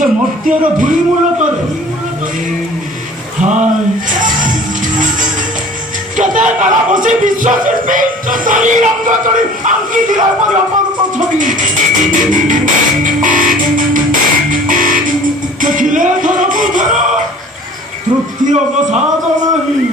ସେ ମର୍ତ୍ତ୍ୟର ଧୂଳିମୂଳ କରେ। ହାୟ କେତେ କାଳ ବସି ବିଶ୍ୱଶିଳ୍ପୀ ସେହି ରଙ୍ଗ ଚଳି ଆଙ୍କିଥିଲା ମୋର ଅପରୂପ ଛବି। ଦେଖିଲେ ଥରକୁ ଥର ତୃପ୍ତି ଅବସାଦ ନାହିଁ।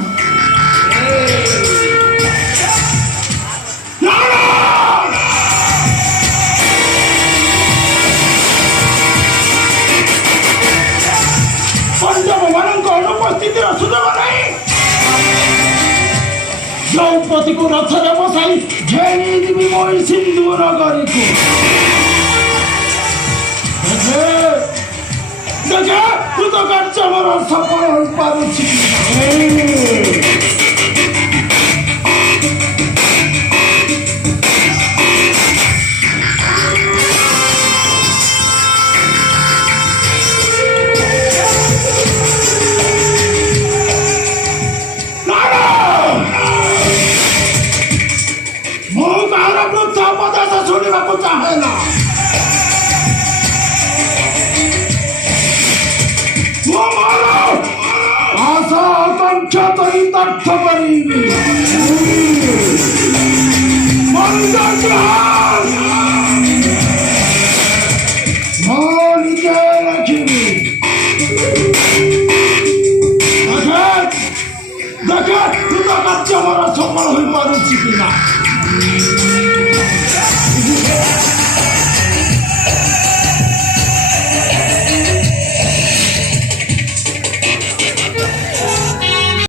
ପଣ୍ଡବମାନଙ୍କ ଅନୁପସ୍ଥିତିର ସୁଯୋଗ ନାହିଁ। ଦ୍ରୌପଦୀକୁ ରଥରେ ବସାଇ ଘେରିଯିବି ମୋ ସିନ୍ଦୁର ଗରିକୁ। ଦେଖେ କୃତ କାର୍ଯ୍ୟ ମୋର ସଫଳ ହୋଇପାରୁଛି। ମୁଁ କାହାର ବୃଦ୍ଧ ଉପଦେଶ ଶୁଣିବାକୁ ଚାହେଁ ନା। ମୁଁ ମୋର ଆଶା ଆକାଂକ୍ଷା ଚରିତାର୍ଥ କରିବି। ମୁଁ ନିଜେ ଲେଖିବି। ଦେଖେ କୃତ କାର୍ଯ୍ୟ ମୋର ସଫଳ ହୋଇପାରୁଛି କି ନା।